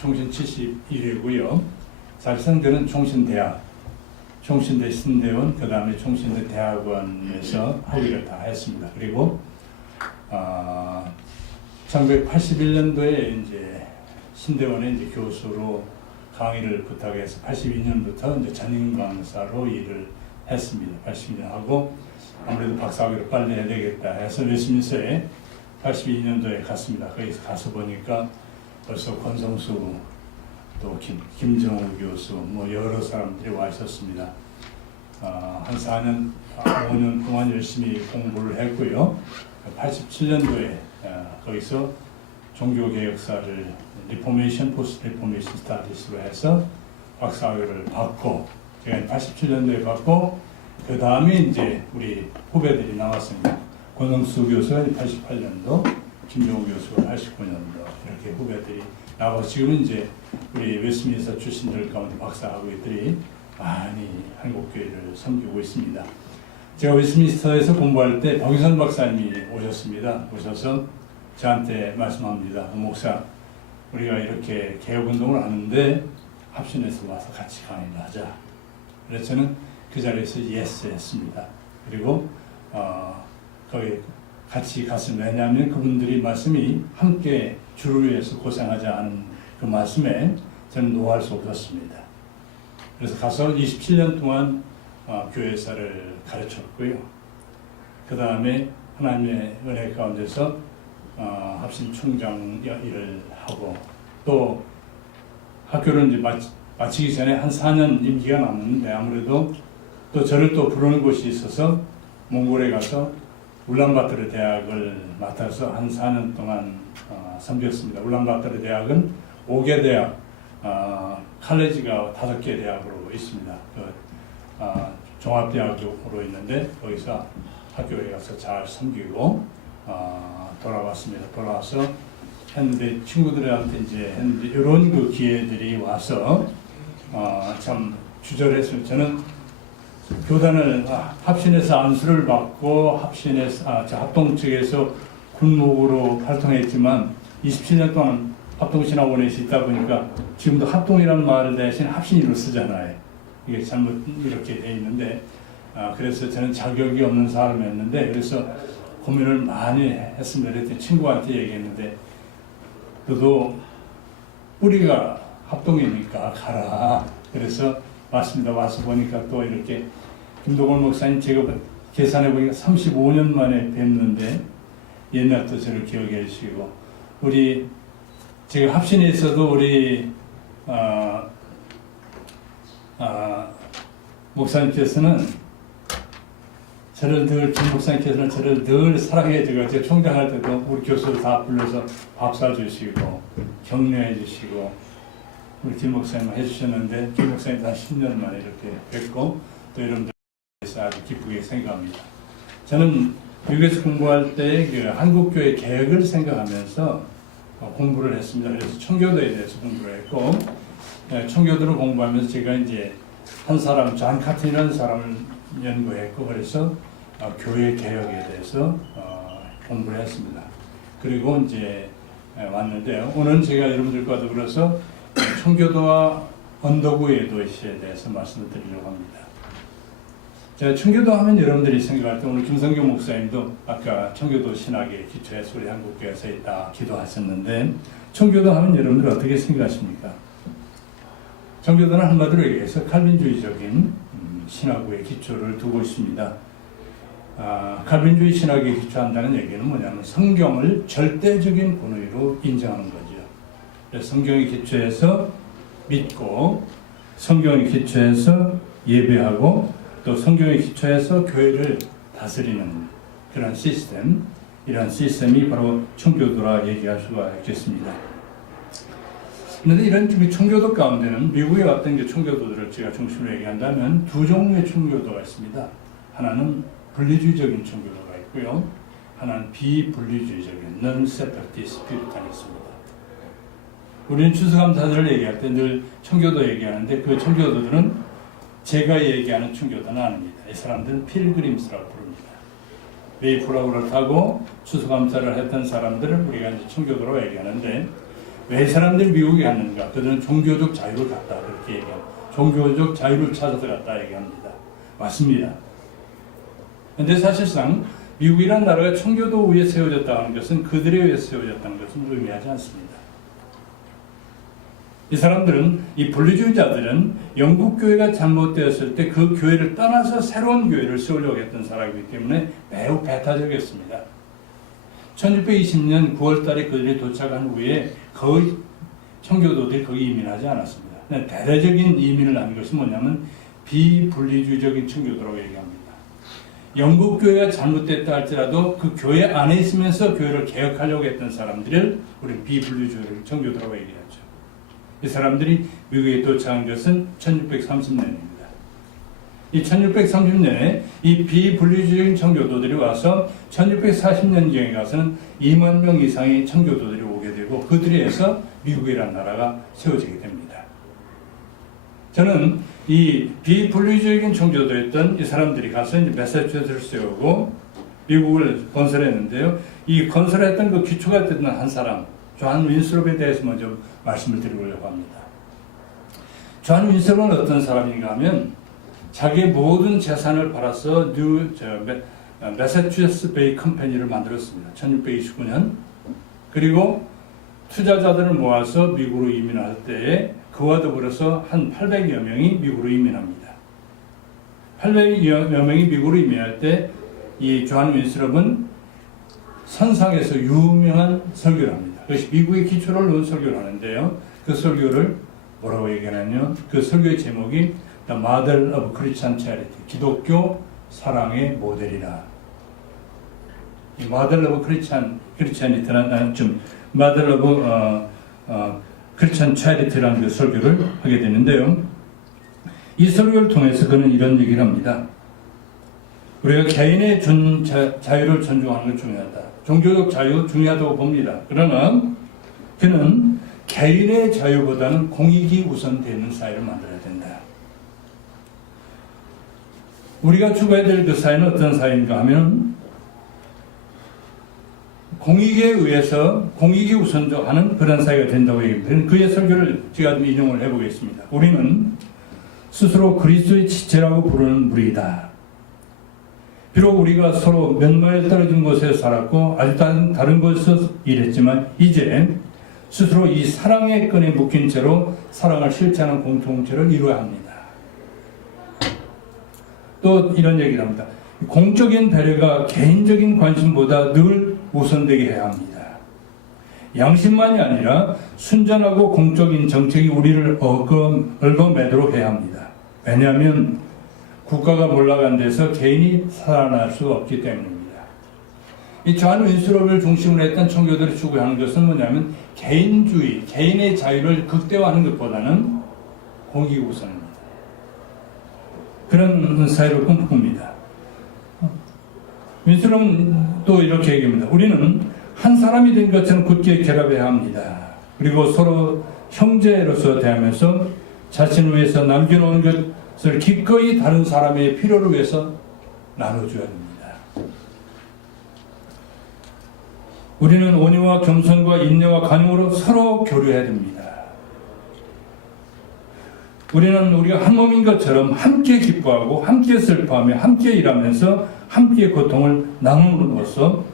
총신 71회고요. 사실상 저는 총신대학, 총신대 신대원, 그 다음에 총신대 대학원에서 학위를 다 했습니다. 그리고 1981년도에 이제 신대원의 이제 교수로 강의를 부탁해서 82년부터 이제 전임 강사로 일을 했습니다. 80년 하고 아무래도 박사학위를 빨리 해야 되겠다 해서 웨스민스터에 82년도에 갔습니다. 거기서 가서 보니까 벌써 권성수 또 김정우 교수 뭐 여러 사람들이 와 있었습니다. 한 4년, 5년 동안 열심히 공부를 했고요. 87년도에 거기서 종교개혁사를 리포메이션, 포스트 리포메이션 스타디스로 해서 박사학위를 받고 제가 87년도에 받고 그 다음에 이제 우리 후배들이 나왔습니다. 권성수 교수가 88년도, 김정우 교수가 89년도 이렇게 후배들이 나와서 지금은 이제 우리 웨스민스터 출신들 가운데 박사학위들이 많이 한국교회를 섬기고 있습니다. 제가 웨스민스터에서 공부할 때 박유선 박사님이 오셨습니다. 오셔서 저한테 말씀합니다. 목사, 우리가 이렇게 개혁운동을 하는데 합신해서 와서 같이 강의를 하자. 그래서 저는 그 자리에서 예스 했습니다. 그리고 거기 같이 갔습니다. 왜냐하면 그분들이 말씀이 함께 주를 위해서 고생하자 하는 그 말씀에 저는 노할 수 없었습니다. 그래서 가서 27년 동안 교회사를 가르쳤고요. 그 다음에 하나님의 은혜 가운데서 합신 총장 일을 하고 또 학교를 이제 마치기 전에 한 4년 임기가 남았는데 아무래도 또 저를 또 부르는 곳이 있어서 몽골에 가서 울란바토르 대학을 맡아서 한 4년 동안 섬겼습니다. 울란바토르 대학은 5개 대학, 칼레지가 5개 대학으로 있습니다. 종합대학으로 있는데 거기서 학교에 가서 잘 섬기고 돌아왔습니다. 돌아와서 했는데 친구들한테 이제 했는데 이런 그 기회들이 와서 참 주저했습니다. 저는 교단을 합신해서 안수를 받고 합신해서 합동 측에서 군목으로 활동했지만 27년 동안 합동신학원에서 있다 보니까 지금도 합동이라는 말을 대신 합신으로 쓰잖아요. 이게 잘못 이렇게 돼 있는데 그래서 저는 자격이 없는 사람이었는데 그래서 고민을 많이 했습니다. 그랬더니 친구한테 얘기했는데 너도 우리가 합동이니까 가라. 그래서 왔습니다. 와서 보니까 또 이렇게 김도걸 목사님 제가 계산해 보니까 35년 만에 뵙는데 옛날부터 저를 기억해 주시고 우리 제가 합신에 있어도 우리 목사님께서는 저를 늘 김 목사님께서는 저를 늘 사랑해 주고 제가 총장할 때도 우리 교수를 다 불러서 밥 사주시고 격려해 주시고 우리 김 목사님 해주셨는데 김 목사님 한 10년 만에 이렇게 뵙고 또 여러분들에서 아주 기쁘게 생각합니다. 저는 미국에서 공부할 때 그 한국교회 개혁을 생각하면서 공부를 했습니다. 그래서 청교도에 대해서 공부를 했고 청교도를 공부하면서 제가 이제 한 사람 존 카튼이라는 사람을 연구했고 그래서 교회 개혁에 대해서 공부를 했습니다. 그리고 이제 왔는데요. 오늘 제가 여러분들과 더불어서 청교도와 언덕 위의 도시에 대해서 말씀을 드리려고 합니다. 제가 청교도 하면 여러분들이 생각할 때 오늘 김성경 목사님도 아까 청교도 신학의 기초에서 우리 한국교회에서 있다 기도하셨는데 청교도 하면 여러분들 어떻게 생각하십니까? 청교도는 한마디로 얘기해서 칼빈주의적인 신학의 기초를 두고 있습니다. 칼빈주의 신학에 기초한다는 얘기는 뭐냐면 성경을 절대적인 권위로 인정하는 거죠. 그래서 성경의 기초에서 믿고 성경의 기초에서 예배하고 또 성경의 기초에서 교회를 다스리는 그런 시스템, 이런 시스템이 바로 청교도라 얘기할 수가 있겠습니다. 그런데 이런 청교도 가운데는 미국에 왔던 게 청교도들을 제가 중심으로 얘기한다면 두 종류의 청교도가 있습니다. 하나는 분리주의적인 청교도가 있고요. 하나는 비분리주의적인 non-separatist puritanism입니다. 우리는 추수감사절을 얘기할 때 늘 청교도 얘기하는데 그 청교도들은 제가 얘기하는 청교도는 아닙니다. 이 사람들은 필그림스라고 부릅니다. 메이플라워를 타고 추수감사를 했던 사람들을 우리가 이제 청교도로 얘기하는데 왜 사람들이 미국에 갔는가? 그들은 종교적 자유를 갖다 그렇게 얘기합니다. 종교적 자유를 찾아서 갔다 얘기합니다. 맞습니다. 그런데 사실상 미국이라는 나라가 청교도 위에 세워졌다는 것은 그들에 의해 세워졌다는 것은 의미하지 않습니다. 이 사람들은, 이 분리주의자들은 영국 교회가 잘못되었을 때 그 교회를 떠나서 새로운 교회를 세우려고 했던 사람이기 때문에 매우 배타적이었습니다. 1620년 9월 달에 그들이 도착한 후에 거의 청교도들이 거기 이민하지 않았습니다. 대대적인 이민을 한 것이 뭐냐면 비분리주의적인 청교도라고 얘기합니다. 영국 교회가 잘못됐다 할지라도 그 교회 안에 있으면서 교회를 개혁하려고 했던 사람들을 우리는 비분리주의 청교도라고 얘기하죠. 이 사람들이 미국에 도착한 것은 1630년입니다. 이 1630년에 이 비분리주의적인 청교도들이 와서 1640년경에 가서는 2만 명 이상의 청교도들이 오게 되고 그들에 의해서 미국이라는 나라가 세워지게 됩니다. 저는 이 비분리주의적인 청교도였던 이 사람들이 가서 이제 매사추세츠를 세우고 미국을 건설했는데요. 이 건설했던 그 기초가 됐던 한 사람, 존 윈스롭에 대해서 먼저 말씀을 드리려고 합니다. 존 윈스롭은 어떤 사람인가 하면 자기의 모든 재산을 팔아서 매사추세츠 베이 컴퍼니를 만들었습니다. 1629년. 그리고 투자자들을 모아서 미국으로 이민할 때에 그와 더불어서 한 800여 명이 미국으로 이민합니다. 800여 명이 미국으로 이민할 때 이 존 윈스롭은 선상에서 유명한 설교를 합니다. 그것이 미국의 기초를 놓은 설교를 하는데요. 그 설교를 뭐라고 얘기하냐면 그 설교의 제목이 The Model of Christian Charity, 기독교 사랑의 모델이라. 이 Model of Christianity는 좀 Model of Christian Charity라는 그 설교를 하게 되는데요. 이 설교를 통해서 그는 이런 얘기를 합니다. 우리가 개인의 자유를 존중하는 건 중요하다. 종교적 자유 중요하다고 봅니다. 그러나 그는 개인의 자유보다는 공익이 우선되는 사회를 만들어야 된다. 우리가 추구해야 될 그 사회는 어떤 사회인가 하면 공익에 의해서 공익이 우선하는 그런 사회가 된다고 얘기합니다. 그의 설교를 제가 좀 인용을 해보겠습니다. 우리는 스스로 그리스도의 지체라고 부르는 무리이다. 비록 우리가 서로 몇 마일 떨어진 곳에 살았고 아주 다른 곳에서 일했지만 이제 스스로 이 사랑의 끈에 묶인 채로 사랑을 실천하는 공동체를 이루어야 합니다. 또 이런 얘기를 합니다. 공적인 배려가 개인적인 관심보다 늘 우선되게 해야 합니다. 양심만이 아니라 순전하고 공적인 정책이 우리를 얽어매도록 해야 합니다. 왜냐하면 국가가 몰락한 데서 개인이 살아날 수가 없기 때문입니다. 이 존 윈스롭을 중심으로 했던 청교도들이 추구하는 것은 뭐냐면 개인주의, 개인의 자유를 극대화하는 것보다는 공익이 우선입니다. 그런 사회를 꿈꿉니다. 윈스롭은 또 이렇게 얘기합니다. 우리는 한 사람이 된 것처럼 굳게 결합해야 합니다. 그리고 서로 형제로서 대하면서 자신을 위해서 남겨놓은 것을 기꺼이 다른 사람의 필요를 위해서 나눠줘야 됩니다. 우리는 온유와 겸손과 인내와 간용으로 서로 교류해야 됩니다. 우리는 우리가 한 몸인 것처럼 함께 기뻐하고 함께 슬퍼하며 함께 일하면서 함께 고통을 나눔으로써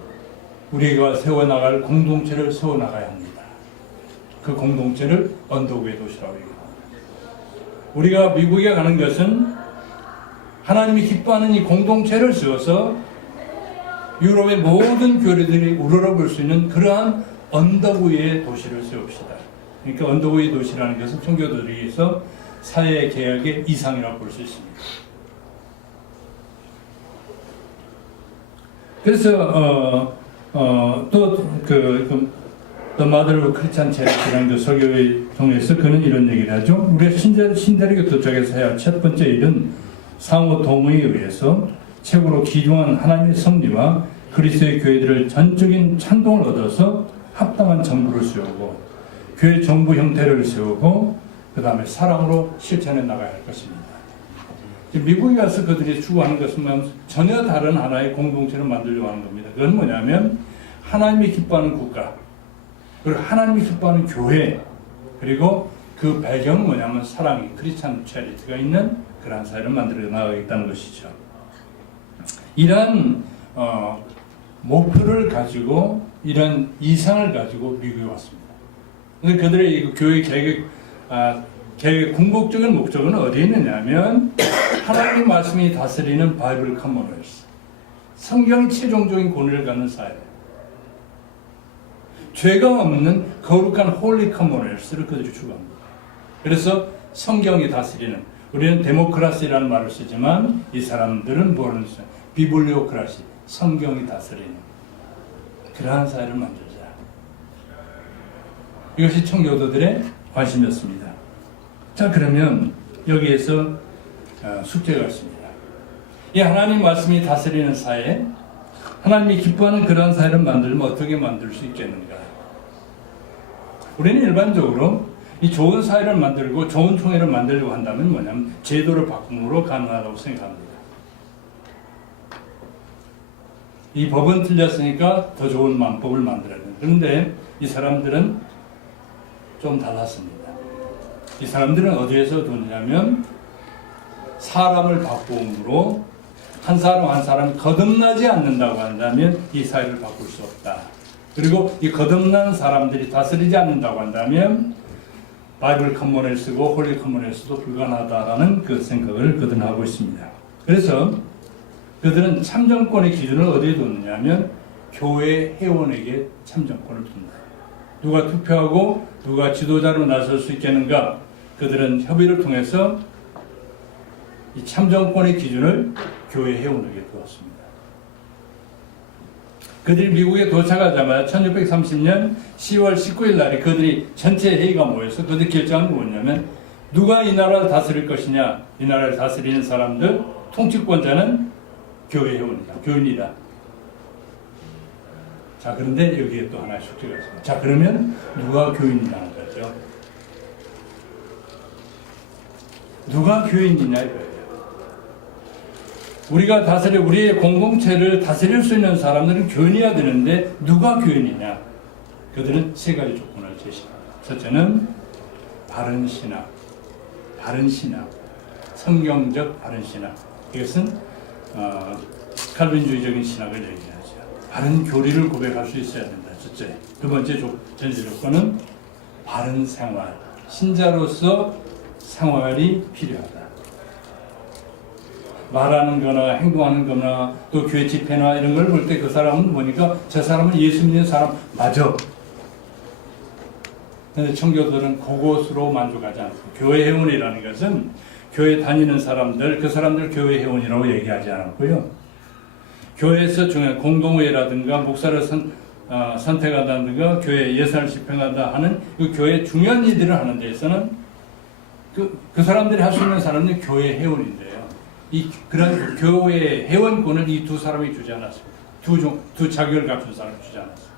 우리가 세워나갈 공동체를 세워나가야 합니다. 그 공동체를 언덕 위의 도시라고 얘기합니다. 우리가 미국에 가는 것은 하나님이 기뻐하는 이 공동체를 세워서 유럽의 모든 교회들이 우러러볼 수 있는 그러한 언덕 위의 도시를 세웁시다. 그러니까 언덕 위의 도시라는 것은 청교도들에서 사회 개혁의 이상이라고 볼 수 있습니다. 그래서 The Model of Christian Charity라는 그 설교를 통해서 그는 이런 얘기를 하죠. 우리가 신대륙에 도착해서 해야 할 첫 번째 일은 상호 동의에 의해서 최고로 귀중한 하나님의 섭리와 그리스도의 교회들을 전적인 찬동을 얻어서 합당한 정부를 세우고 교회 정부 형태를 세우고 그 다음에 사랑으로 실천해 나가야 할 것입니다. 미국에 가서 그들이 추구하는 것은 전혀 다른 하나의 공동체를 만들려고 하는 겁니다. 그건 뭐냐면 하나님이 기뻐하는 국가, 그리고 하나님이 기뻐하는 교회, 그리고 그 배경은 뭐냐면 사랑이, 크리스찬 체리티가 있는 그러한 사회를 만들어 나가겠다는 것이죠. 이러한 목표를 가지고, 이런 이상을 가지고 미국에 왔습니다. 근데 그들의 이 교회 계획 궁극적인 목적은 어디에 있느냐면 하나님의 말씀이 다스리는 바이블 커머널스, 성경이 최종적인 권위를 갖는 사회, 죄가 없는 거룩한 홀리 커머널스를 그들이 추구합니다. 그래서 성경이 다스리는, 우리는 데모크라시라는 말을 쓰지만 이 사람들은 뭐를 써요? 비블리오크라시, 성경이 다스리는 그러한 사회를 만들자. 이것이 청교도들의 관심이었습니다. 자, 그러면 여기에서 숙제가 있습니다. 이 하나님 말씀이 다스리는 사회, 하나님이 기뻐하는 그러한 사회를 만들면 어떻게 만들 수 있겠는가? 우리는 일반적으로 이 좋은 사회를 만들고 좋은 총회를 만들려고 한다면 뭐냐면 제도를 바꿈으로 가능하다고 생각합니다. 이 법은 틀렸으니까 더 좋은 만법을 만들어야 된다. 그런데 이 사람들은 좀 달랐습니다. 이 사람들은 어디에서 두느냐면 사람을 바꿈으로 한 사람 한 사람이 거듭나지 않는다고 한다면 이 사회를 바꿀 수 없다. 그리고 이 거듭난 사람들이 다스리지 않는다고 한다면 바이블 커머널스고 홀리 커머널스도 불가능하다라는 그 생각을 그들은 하고 있습니다. 그래서 그들은 참정권의 기준을 어디에 뒀느냐면 교회 회원에게 참정권을 둔다. 누가 투표하고 누가 지도자로 나설 수 있겠는가? 그들은 협의를 통해서 이 참정권의 기준을 교회 회원에게 두었습니다. 그들이 미국에 도착하자마자 1630년 10월 19일 날에 그들이 전체 회의가 모여서 그들이 결정한 게 뭐냐면 누가 이 나라를 다스릴 것이냐, 이 나라를 다스리는 사람들, 통치권자는 교회 회원이다, 교인이다. 자, 그런데 여기에 또 하나의 숙제가 있습니다. 자, 그러면 누가 교인이라는 거죠? 누가 교인이냐 이거예요. 우리가 다스려, 우리의 공동체를 다스릴 수 있는 사람들은 교인이어야 되는데 누가 교인이냐? 그들은 세 가지 조건을 제시합니다. 첫째는 바른 신학, 성경적 바른 신학. 이것은 칼빈주의적인 신학을 얘기하죠. 바른 교리를 고백할 수 있어야 된다. 첫째. 두 번째 전제 조건은 바른 생활, 신자로서 생활이 필요하다. 말하는 거나 행동하는 거나 또 교회 집회나 이런 걸 볼 때 그 사람은 보니까 저 사람은 예수 믿는 사람 맞아. 그런데 청교도들은 그것으로 만족하지 않습니다. 교회 회원이라는 것은 교회 다니는 사람들, 그 사람들 교회 회원이라고 얘기하지 않았고요. 교회에서 중요한 공동회라든가 목사를 선택한다든가 교회 예산을 집행한다 하는 그 교회 중요한 일들을 하는 데에서는 그 사람들이 할 수 있는 사람은 교회 회원인데요. 그런 교회 회원권을 이 두 사람이 주지 않았습니다. 두 자격을 갖춘 사람이 주지 않았습니다.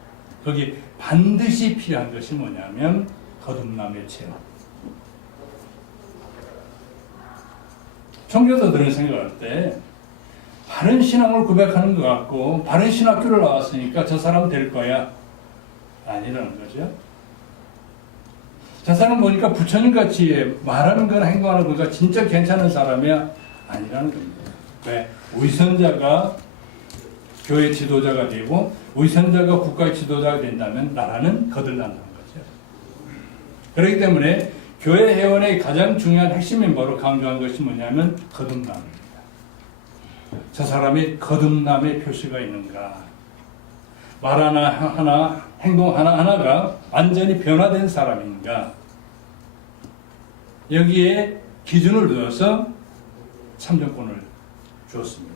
거기 반드시 필요한 것이 뭐냐면 거듭남의 체험. 청교도들은 생각할 때 바른 신앙을 고백하는 것 같고 바른 신학교를 나왔으니까 저 사람 될 거야 아니라는 거죠. 저 사람 보니까 부처님같이 말하는 거나 행동하는 거가 진짜 괜찮은 사람이야 아니라는 겁니다. 왜? 위선자가 교회 지도자가 되고 위선자가 국가의 지도자가 된다면 나라는 거들난다는 거죠. 그렇기 때문에 교회 회원의 가장 중요한 핵심 멤버로 강조한 것이 뭐냐면 거듭남입니다. 저 사람이 거듭남의 표시가 있는가? 말 하나, 행동 하나가 완전히 변화된 사람인가? 여기에 기준을 두어서 참정권을 주었습니다.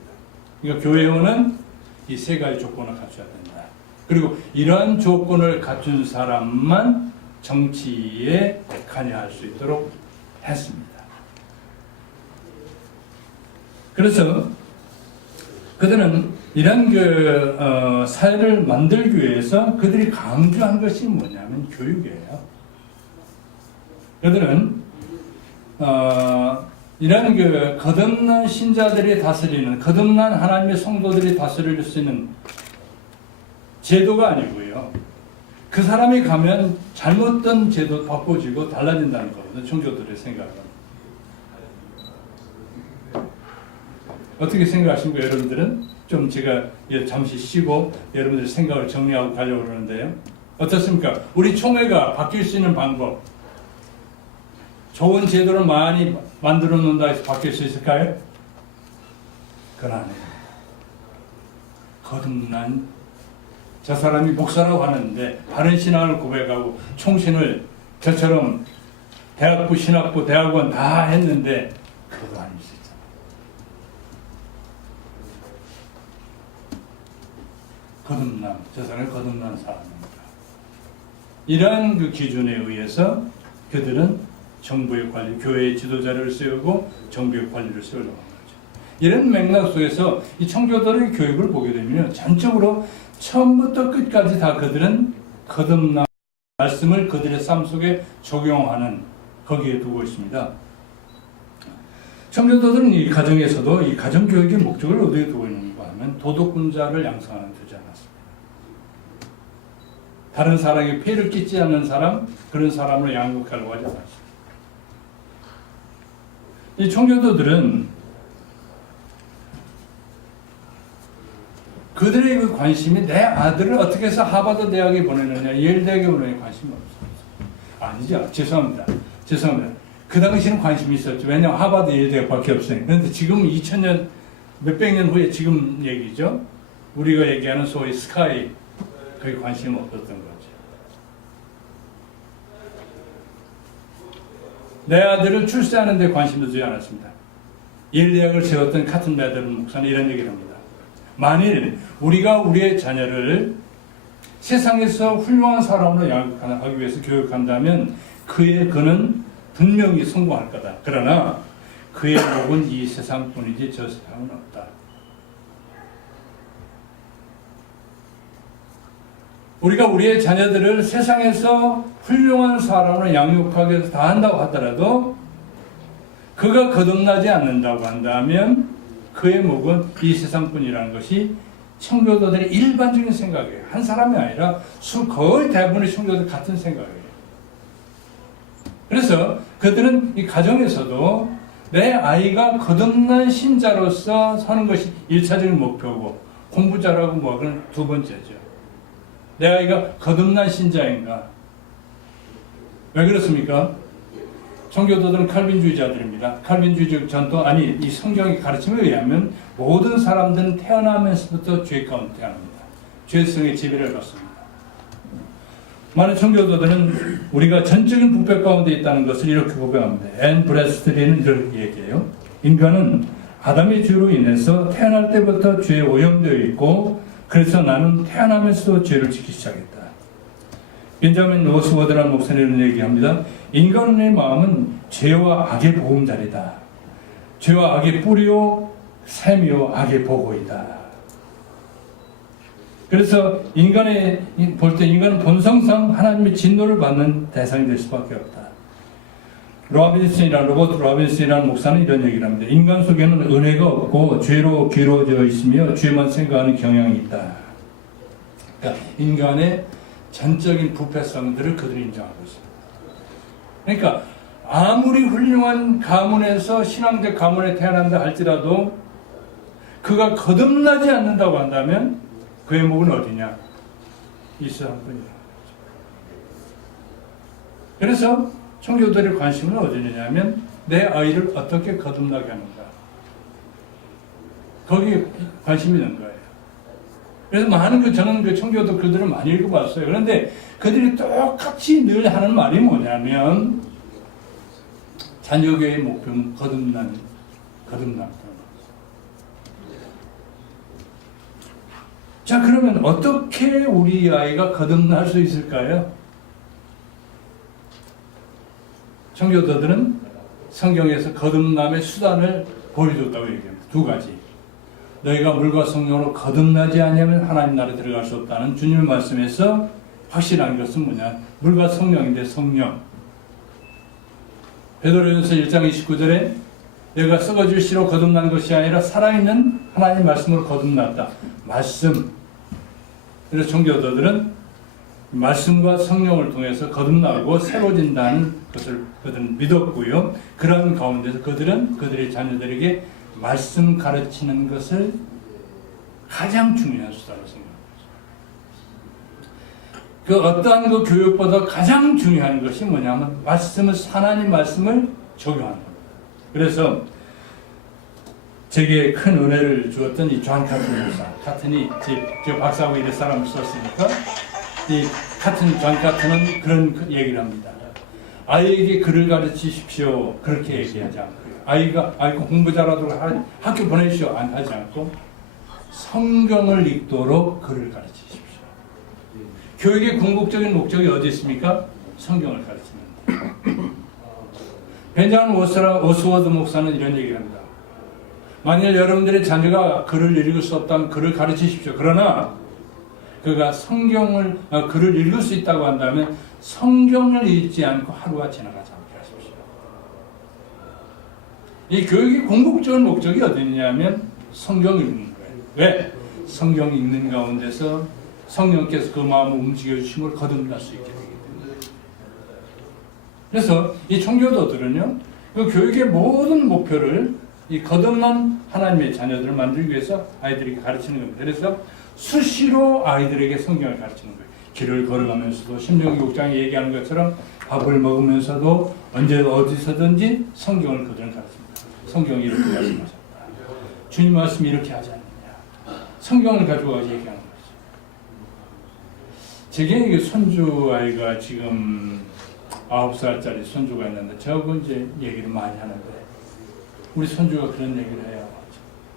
그러니까 교회 회원은 이 세 가지 조건을 갖춰야 된다. 그리고 이러한 조건을 갖춘 사람만 정치에 관여할 수 있도록 했습니다. 그래서 그들은 이런 사회를 만들기 위해서 그들이 강조한 것이 뭐냐면 교육이에요. 그들은 이런 거듭난 신자들이 다스리는, 거듭난 하나님의 성도들이 다스릴 수 있는 제도가 아니고요. 그 사람이 가면 잘못된 제도 바꿔지고 달라진다는 거거든요. 청교도들의 생각은. 어떻게 생각하십니까, 여러분들은? 좀 제가 잠시 쉬고 여러분들 생각을 정리하고 가려고 그러는데요. 어떻습니까? 우리 총회가 바뀔 수 있는 방법. 좋은 제도를 많이 만들어 놓는다 해서 바뀔 수 있을까요? 그건 아니에요. 거듭난 저 사람이 목사라고 하는데 바른 신앙을 고백하고 총신을 저처럼 대학부, 신학부, 대학원 다 했는데 그것도 아닐 수 있잖아요. 거듭남, 저 사람이 거듭난 사람입니다. 이러한 그 기준에 의해서 그들은 정부의 관리, 교회의 지도자를 세우고 정부의 관리를 세우려고 합니다. 이런 맥락 속에서 이 청교도의 교육을 보게 되면 전적으로 처음부터 끝까지 다 그들은 거듭남 말씀을 그들의 삶 속에 적용하는 거기에 두고 있습니다. 청교도들은 이 가정에서도 이 가정교육의 목적을 어디에 두고 있는가 하면 도덕군자를 양성하는 데 두지 않았습니다. 다른 사람에게 피해를 끼치지 않는 사람, 그런 사람을 양육하려고 하지 않았습니다. 이 청교도들은 그들의 그 관심이 내 아들을 어떻게 해서 하버드 대학에 보내느냐, 예일 대학에 보내느냐 관심이 없어요. 아니죠. 죄송합니다. 그 당시에는 관심이 있었죠. 왜냐하면 하버드, 예일 대학밖에 없으니까. 그런데 지금 2000년, 몇백 년 후에 지금 얘기죠. 우리가 얘기하는 소위 스카이, 거기 관심이 없었던 거죠. 내 아들을 출세하는 데 관심도 주지 않았습니다. 예일 대학을 세웠던 카튼 매들 목사는 이런 얘기를 합니다. 만일 우리가 우리의 자녀를 세상에서 훌륭한 사람으로 양육하기 위해서 교육한다면 그는 분명히 성공할 거다. 그러나 그의 목은 이 세상뿐이지 저 세상은 없다. 우리가 우리의 자녀들을 세상에서 훌륭한 사람으로 양육하기 위해서 다 한다고 하더라도 그가 거듭나지 않는다고 한다면 그의 목은 이 세상뿐이라는 것이 청교도들의 일반적인 생각이에요. 한 사람이 아니라 거의 대부분의 청교도들 같은 생각이에요. 그래서 그들은 이 가정에서도 내 아이가 거듭난 신자로서 사는 것이 1차적인 목표고 공부 잘하고 뭐하고는 두 번째죠. 내 아이가 거듭난 신자인가? 왜 그렇습니까? 청교도들은 칼빈주의자들입니다. 칼빈주의적 전통, 이 성경의 가르침에 의하면 모든 사람들은 태어나면서부터 죄 가운데 태어납니다. 죄성의 지배를 받습니다. 많은 청교도들은 우리가 전적인 부패 가운데 있다는 것을 이렇게 고백합니다. 앤 브래스트리는 이렇게 얘기해요. 인간은 아담의 죄로 인해서 태어날 때부터 죄에 오염되어 있고 그래서 나는 태어나면서도 죄를 지키기 시작했다. 벤자민 로스워드라는 목사님은 얘기합니다. 인간의 마음은 죄와 악의 보금자리다. 죄와 악의 뿌리요 샘이요 악의 보고이다. 그래서 인간의 볼 때 인간은 본성상 하나님의 진노를 받는 대상이 될 수밖에 없다. 로버트 로빈슨이라는 목사는 이런 얘기를 합니다. 인간 속에는 은혜가 없고 죄로 기울어져 있으며 죄만 생각하는 경향이 있다. 그러니까 인간의 전적인 부패성들을 그들이 인정하고 있습니다. 그러니까 아무리 훌륭한 가문에서 신앙적 가문에 태어난다 할지라도 그가 거듭나지 않는다고 한다면 그의 목은 어디냐? 이 세상뿐이다. 그래서 청교도들의 관심은 어디냐면 내 아이를 어떻게 거듭나게 하는가. 거기에 관심이 있는 거예요. 그래서 많은 저는 청교도 글들을 많이 읽어봤어요. 그런데 그들이 똑같이 늘 하는 말이 뭐냐면 자녀교회의 목표는 거듭남. 자, 그러면 어떻게 우리 아이가 거듭날 수 있을까요? 청교도들은 성경에서 거듭남의 수단을 보여줬다고 얘기합니다. 두 가지. 너희가 물과 성령으로 거듭나지 않으면 하나님 나라에 들어갈 수 없다는 주님의 말씀에서 확실한 것은 뭐냐? 물과 성령인데 성령. 베드로전서 1장 29절에 내가 썩어질 씨로 거듭난 것이 아니라 살아있는 하나님의 말씀으로 거듭났다. 말씀. 그래서 청교도들은 말씀과 성령을 통해서 거듭나고 새로워진다는 것을 그들은 믿었고요. 그런 가운데서 그들은 그들의 자녀들에게 말씀 가르치는 것을 가장 중요한 수단으로 생각합니다. 그 어떠한 그 교육보다 가장 중요한 것이 뭐냐면 하나님 말씀을 적용하는 겁니다. 그래서 제게 큰 은혜를 주었던 이 존 카튼 목사, 카튼이 제 박사하고 이래 사람을 썼으니까 이 존 카튼은 그런 얘기를 합니다. 아이에게 글을 가르치십시오. 그렇게 얘기하지 않고요. 아이가 공부 잘하도록 학교 보내십시오. 안 하지 않고 성경을 읽도록 글을 가르치십시오. 교육의 궁극적인 목적이 어디 있습니까? 성경을 가르치는 것. 벤자민 워스워드 목사는 이런 얘기를 합니다. 만일 여러분들의 자녀가 글을 읽을 수 없다면 글을 가르치십시오. 그러나 그가 글을 읽을 수 있다고 한다면 성경을 읽지 않고 하루가 지나가지 않게 하십시오. 이 교육의 궁극적인 목적이 어디 있냐면 성경을 읽는 거예요. 왜? 성경 읽는 가운데서 성령께서 그 마음을 움직여주심을 거듭날 수 있게 되기 때문에. 그래서 이 청교도들은요, 그 교육의 모든 목표를 이 거듭난 하나님의 자녀들을 만들기 위해서 아이들에게 가르치는 겁니다. 그래서 수시로 아이들에게 성경을 가르치는 거예요. 길을 걸어가면서도 신명기 6장에 얘기하는 것처럼 밥을 먹으면서도 언제 어디서든지 성경을 그들은 가르칩니다. 성경이 이렇게 말씀하셨다. 주님 말씀이 이렇게 하지 않느냐. 성경을 가지고 얘기하는 거죠. 제게 손주 아이가 지금 9살짜리 손주가 있는데 저하고 이제 얘기를 많이 하는데 우리 손주가 그런 얘기를 해요.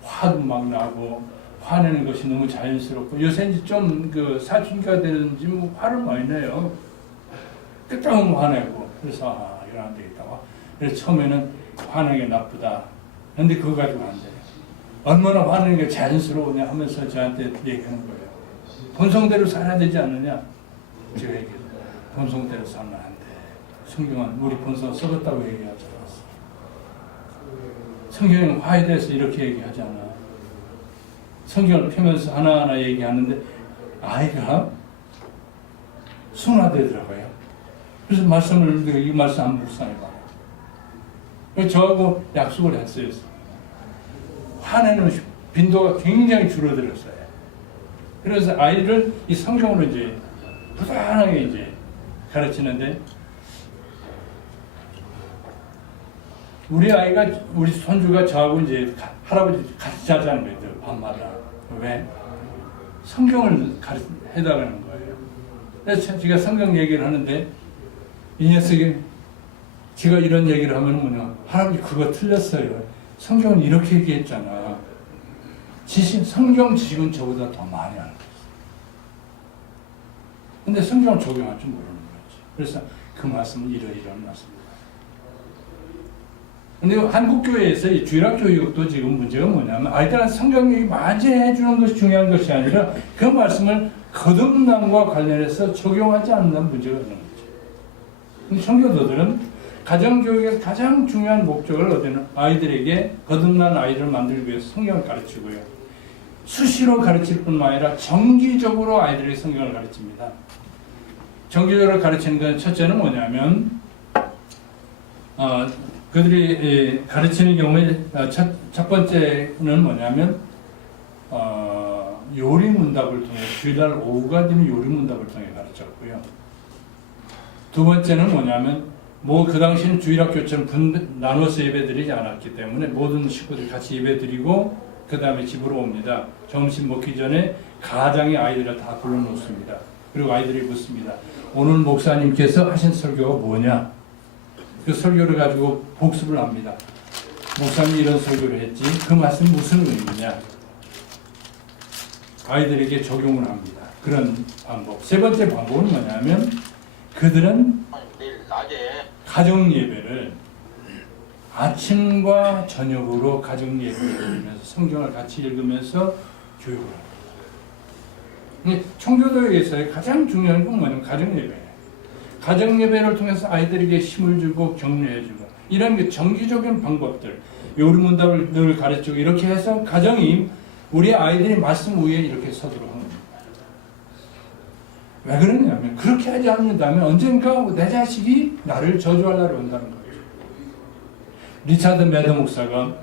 화도 막 나고 화내는 것이 너무 자연스럽고 요새 이제 좀 그 사춘기가 되는지 뭐 화를 많이 내요. 그때는 화내고 그래서 이건 안 되겠다. 그래서 처음에는 화내는 게 나쁘다. 근데 그거 가지고 안 돼요. 얼마나 화내는 게 자연스러우냐 하면서 저한테 얘기하는 거예요. 본성대로 살아야 되지 않느냐? 제가 얘기해요. 본성대로 살면 안 돼. 성경은 우리 본성 썩었다고 얘기하지 않았어. 성경은 화에 대해서 이렇게 얘기하지 않아. 성경을 펴면서 하나하나 얘기하는데 아이가 순화되더라고요. 그래서 이 말씀 한번 묵상해봐. 그래서 저하고 약속을 했어요. 화내는 빈도가 굉장히 줄어들었어요. 그래서 아이를 이 성경으로 이제 부단하게 이제 가르치는데 우리 손주가 저하고 이제 할아버지 같이 자자는 거예요. 밤마다. 왜? 성경을 해달라는 거예요. 그래서 제가 성경 얘기를 하는데 이 녀석이 제가 이런 얘기를 하면 뭐냐, 할아버지 그거 틀렸어요. 성경은 이렇게 얘기했잖아. 성경 지식은 저보다 더 많이 하는 거지. 근데 성경을 적용할 줄 모르는 거지. 그래서 그 말씀은 이러이러한 말씀입니다. 근데 한국 교회에서 이 주일학 교육도 지금 문제가 뭐냐면 아이들한테 성경을 맞이해 주는 것이 중요한 것이 아니라 그 말씀을 거듭남과 관련해서 적용하지 않는 문제가 있는 거죠. 청교도들은 가정교육에서 가장 중요한 목적을 얻는 아이들에게 거듭난 아이를 만들기 위해서 성경을 가르치고요. 수시로 가르칠 뿐만 아니라 정기적으로 아이들에게 성경을 가르칩니다. 정기적으로 가르치는 건 첫째는 뭐냐면 그들이 가르치는 경우에 첫 번째는 뭐냐면 요리문답을 통해 주일날 오후가 되면 요리문답을 통해 가르쳤고요. 두 번째는 뭐냐면 그 당시는 주일학교처럼 나눠서 예배드리지 않았기 때문에 모든 식구들이 같이 예배드리고 그 다음에 집으로 옵니다. 점심 먹기 전에 가장의 아이들을 다 불러놓습니다. 그리고 아이들이 묻습니다. 오늘 목사님께서 하신 설교가 뭐냐? 그 설교를 가지고 복습을 합니다. 목사님이 이런 설교를 했지. 그 말씀 무슨 의미냐? 아이들에게 적용을 합니다. 그런 방법. 세 번째 방법은 뭐냐면 그들은 가정 예배를 아침과 저녁으로 가정 예배를 드리면서 성경을 같이 읽으면서 교육을 합니다. 청교도에서의 가장 중요한 건 뭐냐면 가정 예배예요. 가정 예배를 통해서 아이들에게 힘을 주고 격려해주고 이런 정기적인 방법들, 요리문답을 늘 가르치고 이렇게 해서 가정이 우리 아이들이 말씀 위에 이렇게 서도록 합니다. 왜 그러냐면 그렇게 하지 않는다면 언젠가 내 자식이 나를 저주할 날이 온다는 거예요. 리차드 매더 목사가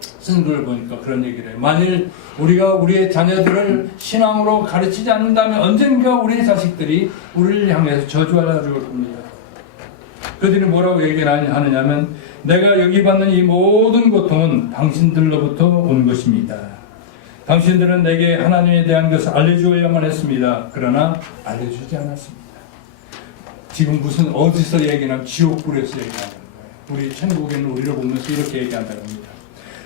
쓴 글을 보니까 그런 얘기를 해요. 만일 우리가 우리의 자녀들을 신앙으로 가르치지 않는다면 언젠가 우리의 자식들이 우리를 향해서 저주할 날이 올 겁니다. 그들이 뭐라고 얘기하느냐면 내가 여기 받는 이 모든 고통은 당신들로부터 온 것입니다. 당신들은 내게 하나님에 대한 것을 알려주어야만 했습니다. 그러나 알려주지 않았습니다. 지금 무슨 어디서 얘기하면 지옥불에서 얘기하는 거예요. 우리 천국에는 우리를 보면서 이렇게 얘기한다고 합니다.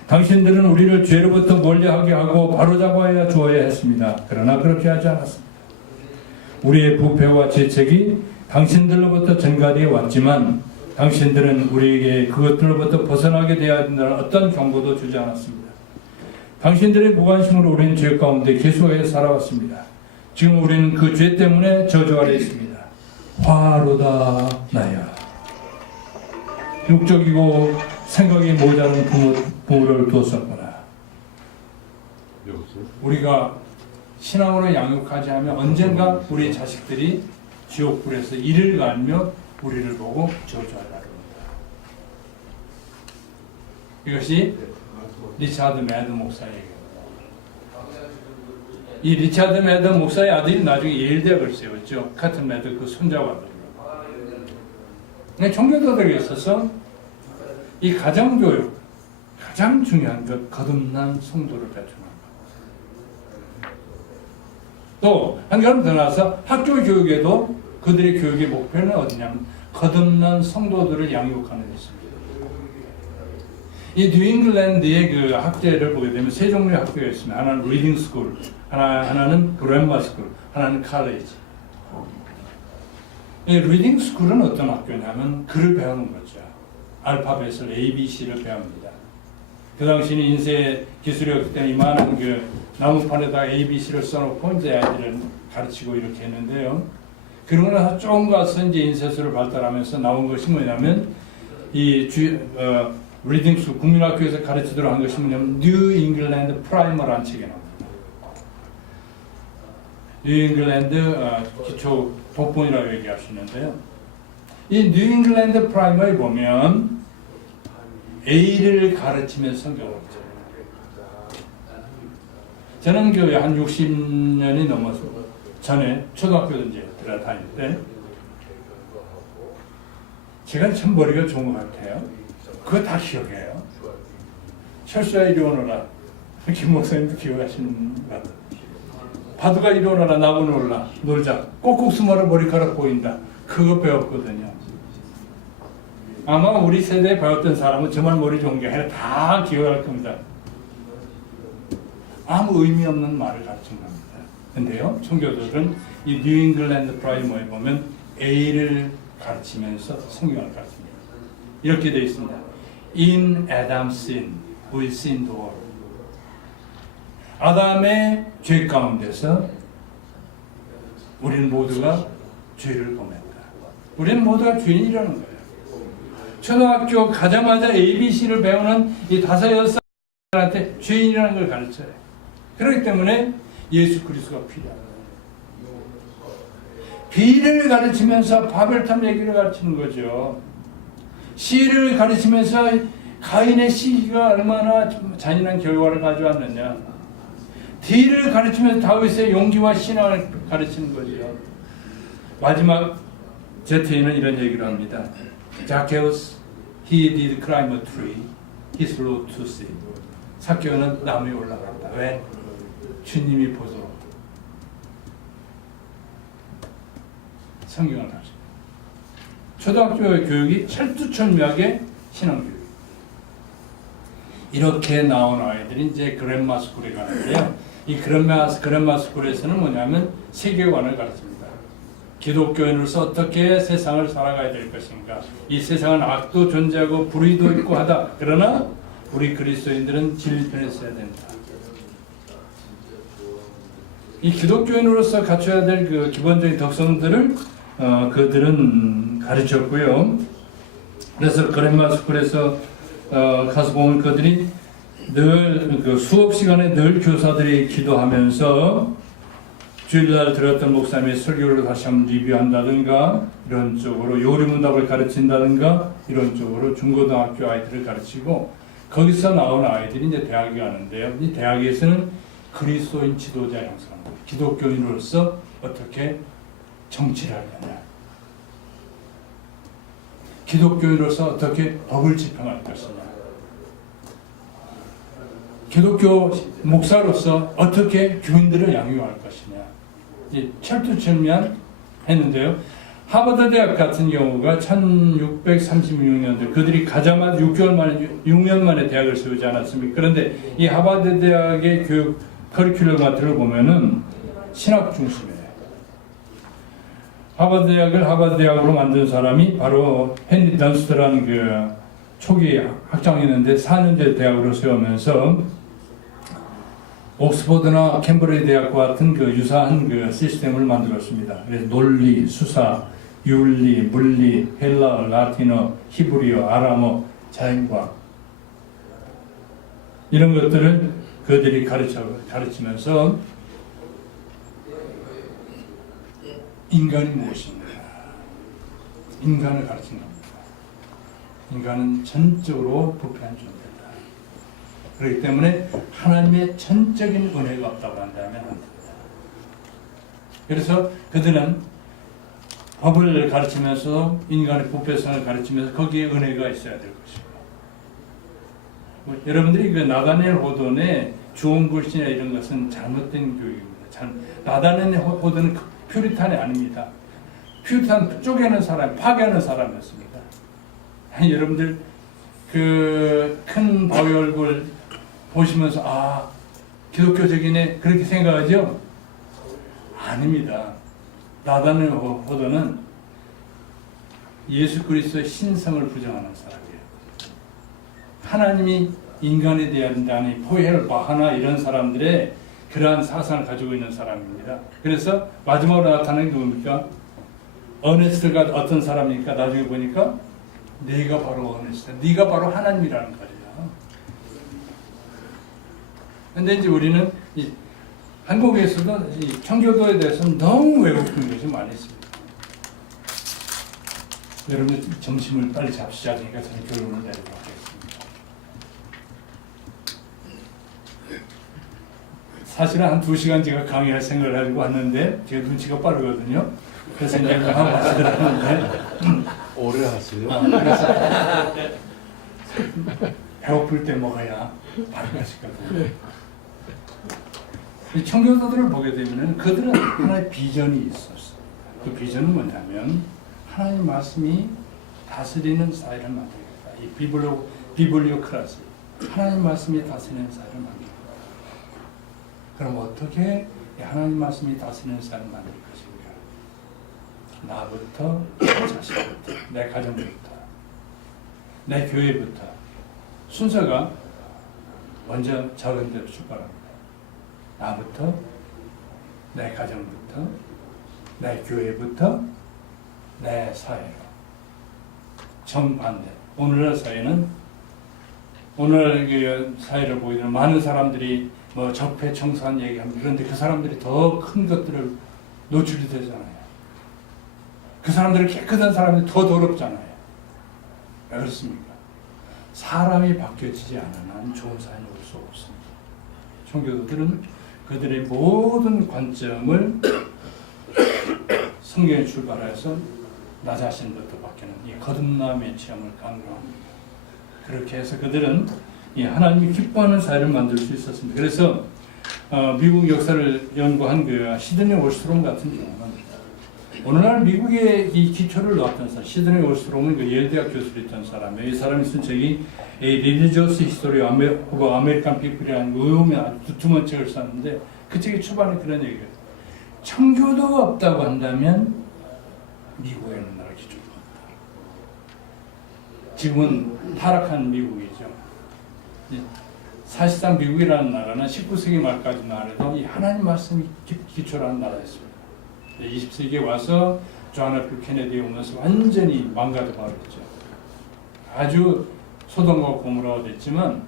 당신들은 우리를 죄로부터 멀리하게 하고 바로잡아야 주어야 했습니다. 그러나 그렇게 하지 않았습니다. 우리의 부패와 죄책이 당신들로부터 전가되어 왔지만 당신들은 우리에게 그것들로부터 벗어나게 되어야 한다는 어떤 경고도 주지 않았습니다. 당신들의 무관심으로 우리는 죄 가운데 계속해 살아왔습니다. 지금 우리는 그 죄 때문에 저주 아래 있습니다. 화로다 나야. 육적이고 생각이 모자른 부모를 두었었구나. 우리가 신앙으로 양육하지 않으면 언젠가 우리 자식들이 지옥불에서 이를 갈며 우리를 보고 저주할 날이 온다. 이것이 리차드 매더 목사의 얘기입니다. 이 리차드 매더 목사의 아들이 나중에 예일 대학을 세웠죠. 카튼 매더 그 손자와 아들로. 종교도덕에 있어서 이 가정교육 가장 중요한 것 거듭난 성도를 배출하는 것. 또 한 걸음 더 나아서 학교 교육에도 그들의 교육의 목표는 어디냐면 거듭난 성도들을 양육하는 것입니다. 이 뉴잉글랜드의 그 학제를 보게 되면 세 종류의 학교가 있습니다. 하나는 리딩 스쿨, 하나는 그래머 스쿨, 하나는 칼레지. 이 리딩 스쿨은 어떤 학교냐면 글을 배우는 거죠. 알파벳을 ABC를 배웁니다. 그 당시는 인쇄 기술이었기 때문에 이만한 그 나무판에다 ABC를 써놓고 이제 아이들을 가르치고 이렇게 했는데요. 그러고 나서 조금 가서 이제 인쇄술을 발달하면서 나온 것이 뭐냐면 이 리딩스 국민학교에서 가르치도록 한 것이 뭐냐면 뉴 잉글랜드 프라이머라는 책이 나옵니다. 뉴 잉글랜드 기초 독본이라고 얘기하시는데요. 이 뉴 잉글랜드 프라이머에 보면 A를 가르치면서 성경을 펴요. 저는 교회 한 60년이 넘어서 전에 초등학교 이제 들어다닐 때 제가 참 머리가 좋은 것 같아요. 그거 다 기억해요. 철수야 이리 오너라. 김 목사님도 기억하시는 것 같아요. 바둑아 이리 오너라. 나무 놀라. 놀자. 꼭꼭 숨어라. 머리카락 보인다. 그거 배웠거든요. 아마 우리 세대에 배웠던 사람은 저만 머리 좋은 게 아니라 다 기억할 겁니다. 아무 의미 없는 말을 가르친 겁니다. 근데요, 청교도들은 이 뉴잉글랜드 프라이머에 보면 A를 가르치면서 성경을 가르칩니다. 이렇게 되어 있습니다. In Adam's sin, we sinned all. 아담의 죄 가운데서 우리는 모두가 죄를 범했다. 우리는 모두가 죄인이라는 거예요. 초등학교 가자마자 ABC를 배우는 이 5-6살한테 죄인이라는 걸 가르쳐요. 그렇기 때문에 예수 그리스도가 필요합니다. B를 가르치면서 바벨탑 얘기를 가르치는 거죠. C를 가르치면서 가인의 시기가 얼마나 잔인한 결과를 가져왔느냐. D를 가르치면서 다윗의 용기와 신앙을 가르치는 거죠. 마지막 Z는 이런 얘기를 합니다. Zacchaeus, he did climb a tree, his road to sin. 삭개오는 나무에 올라갔다. 왜? 주님이 보도록. 성경을 가르칩니다. 초등학교 교육이 철두철미하게 신앙교육. 이렇게 나온 아이들이 이제 그랜마 스쿨에 가는데요. 이 그랜마 스쿨에서는 뭐냐면 세계관을 가르칩니다. 기독교인으로서 어떻게 세상을 살아가야 될 것인가. 이 세상은 악도 존재하고 불의도 있고 하다. 그러나 우리 그리스도인들은 진리편에 서야 된다. 이 기독교인으로서 갖춰야 될 그 기본적인 덕성들을 그들은 가르쳤고요. 그래서 그랜마 스쿨에서 가서 보면 그들이 늘 그 수업 시간에 늘 교사들이 기도하면서 주일날 들었던 목사님의 설교를 다시 한번 리뷰한다든가 이런 쪽으로 요리문답을 가르친다든가 이런 쪽으로 중고등학교 아이들을 가르치고 거기서 나온 아이들이 이제 대학에 가는데요. 이 대학에서는 그리스도인 지도자 양성, 기독교인으로서 어떻게 정치를 할 거냐, 기독교인으로서 어떻게 법을 집행할 것이냐, 기독교 목사로서 어떻게 교인들을 양육할 것이냐, 철두철미한 했는데요. 하버드 대학 같은 경우가 1636년도 그들이 가자마자 6년 만에 대학을 세우지 않았습니까? 그런데 이 하버드 대학의 교육 커리큘럼 같은 걸 보면은 신학 중심이에요. 하버드 대학을 하버드 대학으로 만든 사람이 바로 헨리 던스트라는 그 초기 학장이었는데 4년제 대학으로 세우면서 옥스퍼드나 캠브리지 대학과 같은 그 유사한 그 시스템을 만들었습니다. 그래서 논리, 수사, 윤리, 물리, 헬라어, 라틴어, 히브리어, 아람어, 자연과학 이런 것들을 그들이 가르치면서 인간이 무엇인가, 인간을 가르친 겁니다. 인간은 전적으로 부패한 존재다. 그렇기 때문에 하나님의 전적인 은혜가 없다고 한다면 안 됩니다. 그래서 그들은 법을 가르치면서 인간의 부패성을 가르치면서 거기에 은혜가 있어야 될 것이고, 여러분들이 그 나다넬 호돈의 주홍불신이나 이런 것은 잘못된 교육입니다. 나다넬 호돈은 퓨리탄이 아닙니다. 퓨리탄 쪼개는 사람, 파괴하는 사람이었습니다. 여러분들 그 큰 바위 얼굴 보시면서 아, 기독교적이네 그렇게 생각하죠? 아닙니다. 나다넬 호돈은 예수 그리스도의 신성을 부정하는 사람이에요. 하나님이 인간에 대한 포엘, 바하나 이런 사람들의 그러한 사상을 가지고 있는 사람입니다. 그래서 마지막으로 나타나는 게 뭡니까? 어네스트가 어떤 사람입니까? 나중에 보니까 네가 바로 어네스트, 네가 바로 하나님이라는 거예요. 근데 이제 우리는 한국에서도 이 청교도에 대해서는 너무 왜곡된 것이 많이 있습니다. 여러분 점심을 빨리 잡수자 하니까 저는 결론을 내리도록 하겠습니다. 사실은 한 2시간 제가 강의할 생각을 가지고 왔는데 제가 눈치가 빠르거든요. 그래서 이제 한번 하시더라는데 오래 하세요? 그래서 배고플 때 먹어야 바로 가시거든요. 이 청교도들을 보게 되면 그들은 하나의 비전이 있었어요. 그 비전은 뭐냐면 하나님의 말씀이 다스리는 사회를 만들겠다. 이 비블리오크라시, 하나님의 말씀이 다스리는 사회를 만들겠다. 그럼 어떻게 하나님의 말씀이 다스리는 사회를 만들 것인가? 나부터, 내 자식부터, 내 가정부터, 내 교회부터 순서가 먼저 적은 대로 출발합니다. 나부터, 내 가정부터, 내 교회부터, 내 사회로. 정반대. 오늘날 사회는, 오늘 그 사회를 보게 되면 많은 사람들이 뭐 적폐 청산 얘기합니다. 그런데 그 사람들이 더 큰 것들을 노출이 되잖아요. 그 사람들은 깨끗한 사람이 더 더럽잖아요. 왜 그렇습니까? 사람이 바뀌어지지 않은 한 좋은 사회는 올 수 없습니다. 청교도들은 그들의 모든 관점을 성경에 출발해서 나 자신부터 바뀌는 이 거듭남의 체험을 강조합니다. 그렇게 해서 그들은 이 하나님이 기뻐하는 사회를 만들 수 있었습니다. 그래서 미국 역사를 연구한 그 시드니 올스트롬 같은 경우는 오늘날 미국의 이 기초를 놓았던 사람, 시드니 올스트롬은 그 예일대학 교수였던 사람이에요. 이 사람이 쓴 책이 Religious History of American People이라는 의외의 두툼한 책을 썼는데 그 책의 초반에 그런 얘기예요. 청교도가 없다고 한다면 미국에는 나라 기초가 없다. 지금은 타락한 미국이죠. 사실상 미국이라는 나라는 19세기 말까지만 해도 이 하나님 말씀이 기초라는 나라였습니다. 20세기에 와서 존 F 케네디 오면서 완전히 망가져 버렸죠. 아주 소돔과 고모라가 됐지만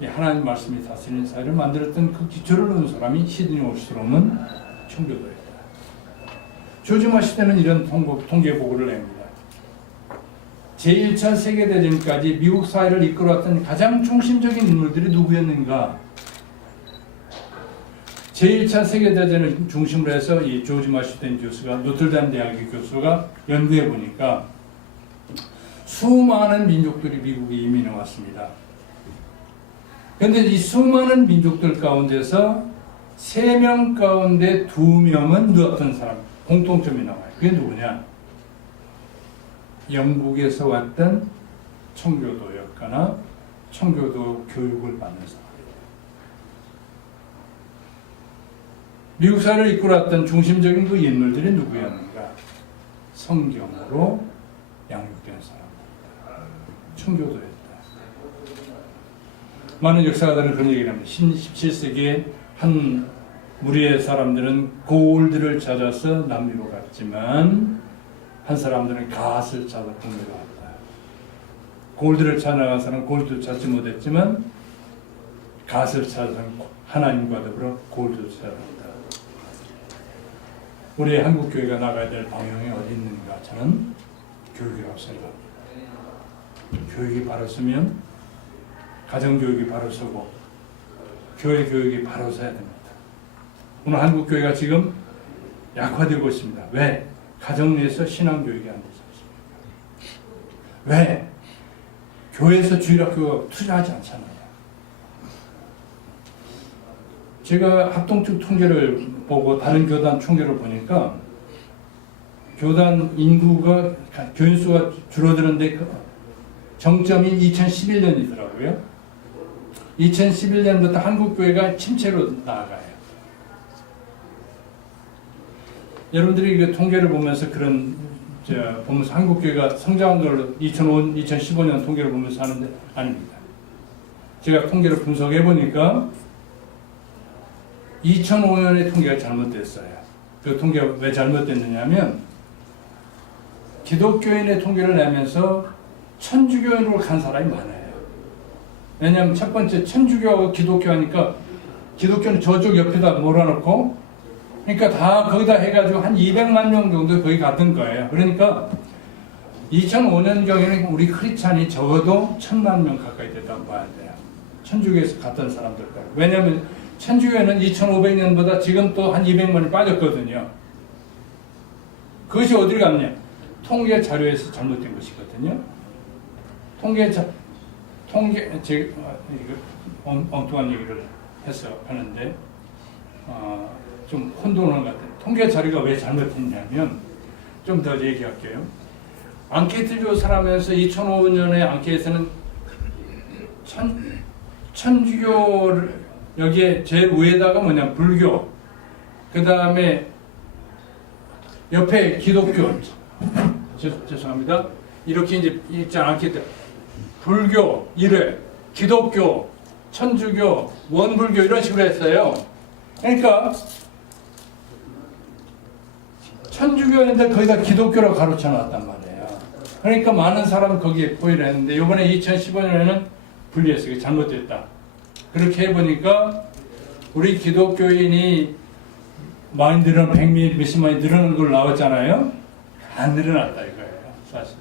이 하나님 말씀이 다스리는 사회를 만들었던 그 기초를 놓은 사람이 시드니 올스트롬은 청교도였다. 조지 마시대는 이런 통계 보고를 냅니다. 제1차 세계대전까지 미국 사회를 이끌어왔던 가장 중심적인 인물들이 누구였는가? 제1차 세계대전을 중심으로 해서 이 조지 마시대 교수가 노틀담 대학의 교수가 연구해 보니까 수많은 민족들이 미국에 이민해 왔습니다. 그런데 이 수많은 민족들 가운데서 3명 가운데 2명은 어떤 사람, 공통점이 나와요. 그게 누구냐? 영국에서 왔던 청교도였거나 청교도 교육을 받는 사람. 미국 사회를 이끌어왔던 중심적인 그 인물들이 누구였는가? 성경으로 양육된 사람입니다. 청교도였다. 많은 역사가들은 그런 얘기를 합니다. 17세기에 한 무리의 사람들은 골드를 찾아서 남미로 갔지만 한 사람들은 갓을 찾아 북미로 갔다. 골드를 찾아간 사람은 골드 찾지 못했지만 갓을 찾아서 하나님과 더불어 골드를 찾아갔다. 우리 한국교회가 나가야 될 방향이 어디 있는가? 저는 교육이라고 생각합니다. 교육이 바로 서면 가정교육이 바로 서고 교회 교육이 바로 서야 됩니다. 오늘 한국교회가 지금 약화되고 있습니다. 왜? 가정 내에서 신앙교육이 안 되지 않습니까? 왜? 교회에서 주일학교가 투자하지 않잖아요. 제가 합동적 통계를 보고 다른 교단 통계를 보니까 교단 인구가 교인 수가 줄어드는데 정점이 2011년이더라고요. 2011년부터 한국교회가 침체로 나아가요. 여러분들이 그 통계를 보면서 보면서 한국교회가 성장한 걸로 2015년 통계를 보면서 하는데 아닙니다. 제가 통계를 분석해 보니까 2005년의 통계가 잘못됐어요. 그 통계가 왜 잘못됐느냐면 기독교인의 통계를 내면서 천주교인으로 간 사람이 많아요. 왜냐하면 첫 번째 천주교하고 기독교 하니까 기독교는 저쪽 옆에다 몰아놓고 그러니까 다 거기다 해가지고 한 200만 명 정도 거기 갔던 거예요. 그러니까 2005년경에는 우리 크리스찬이 적어도 1000만 명 가까이 됐다고 봐야 돼요. 천주교에서 갔던 사람들. 왜냐하면 천주교회는 2500년보다 지금 또 한 200만이 빠졌거든요. 그것이 어디를 갔냐? 통계 자료에서 잘못된 것이거든요. 제가 엉뚱한 얘기를 해서 하는데 좀 혼돈한 것 같아요. 통계 자료가 왜 잘못됐냐면 좀 더 얘기할게요. 앙케이트 조사를 하면서 2005년에 앙케이트는 천주교를 여기에 제일 위에다가 뭐냐 불교, 그 다음에 옆에 기독교, 죄송합니다. 이렇게 이제 있지 않겠다. 불교 1회, 기독교, 천주교, 원불교 이런 식으로 했어요. 그러니까 천주교인데 거기다 기독교로 가로쳐 놨단 말이에요. 그러니까 많은 사람은 거기에 포위를 했는데 이번에 2015년에는 분리해서 잘못됐다. 그렇게 해보니까 우리 기독교인이 많이 늘어난 100몇십만이 늘어난 걸 나왔잖아요. 안 늘어났다 이거예요. 사실은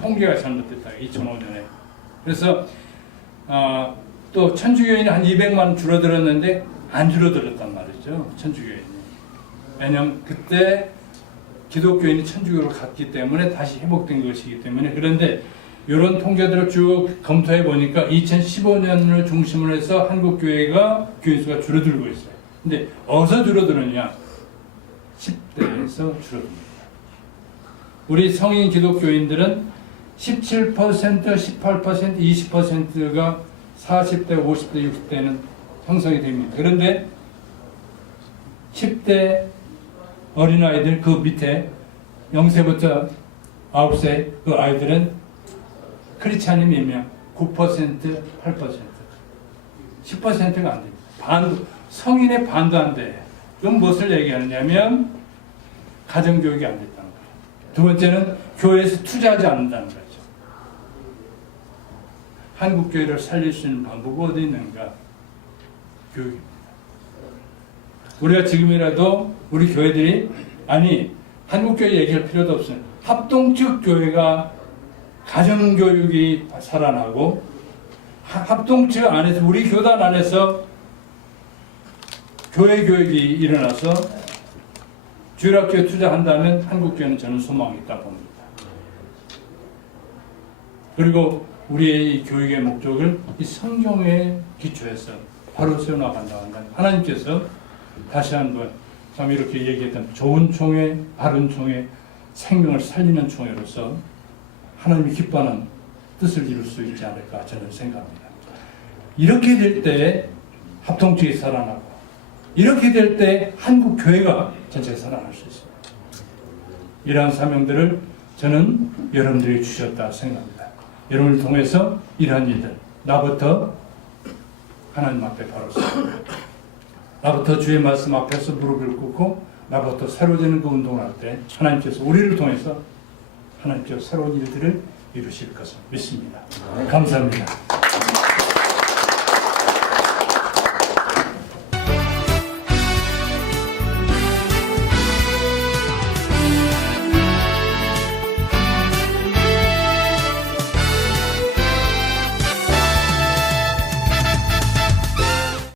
통계가 잘못됐다. 2005년에. 그래서 또 천주교인이 한 200만 줄어들었는데 안 줄어들었단 말이죠. 천주교인이. 왜냐하면 그때 기독교인이 천주교로 갔기 때문에 다시 회복된 것이기 때문에. 그런데 이런 통계들을 쭉 검토해 보니까 2015년을 중심으로 해서 한국교회가 교인 수가 줄어들고 있어요. 근데 어디서 줄어드느냐? 10대에서 줄어듭니다. 우리 성인 기독교인들은 17%, 18%, 20%가 40대, 50대, 60대는 형성이 됩니다. 그런데 10대 어린아이들 그 밑에 0세부터 9세 그 아이들은 크리스찬이 몇 명? 9%, 8%. 10%가 안 됩니다. 성인의 반도 안 돼. 그럼 무엇을 얘기하느냐면 가정교육이 안 됐다는 거예요. 두 번째는 교회에서 투자하지 않는다는 거죠. 한국교회를 살릴 수 있는 방법이 어디 있는가? 교육입니다. 우리가 지금이라도 우리 교회들이 아니 한국교회 얘기할 필요도 없어요. 합동측 교회가 가정교육이 살아나고 합동측 안에서 우리 교단 안에서 교회 교육이 일어나서 주일학교에 투자한다면 한국교회는 저는 소망이 있다 봅니다. 그리고 우리의 이 교육의 목적을 이 성경에 기초해서 바로 세워나간다 한다면 하나님께서 다시 한번 참 이렇게 얘기했던 좋은 총회, 바른 총회, 생명을 살리는 총회로서 하나님이 기뻐하는 뜻을 이룰 수 있지 않을까 저는 생각합니다. 이렇게 될 때 합동측이 살아나고 이렇게 될 때 한국 교회가 전체가 살아날 수 있습니다. 이러한 사명들을 저는 여러분들이 주셨다 생각합니다. 여러분을 통해서 이러한 일들, 나부터 하나님 앞에 바로 서고 나부터 주의 말씀 앞에서 무릎을 꿇고 나부터 새로워지는 그 운동을 할 때 하나님께서 우리를 통해서 하나님께서 새로운 일들을 이루실 것을 믿습니다. 감사합니다.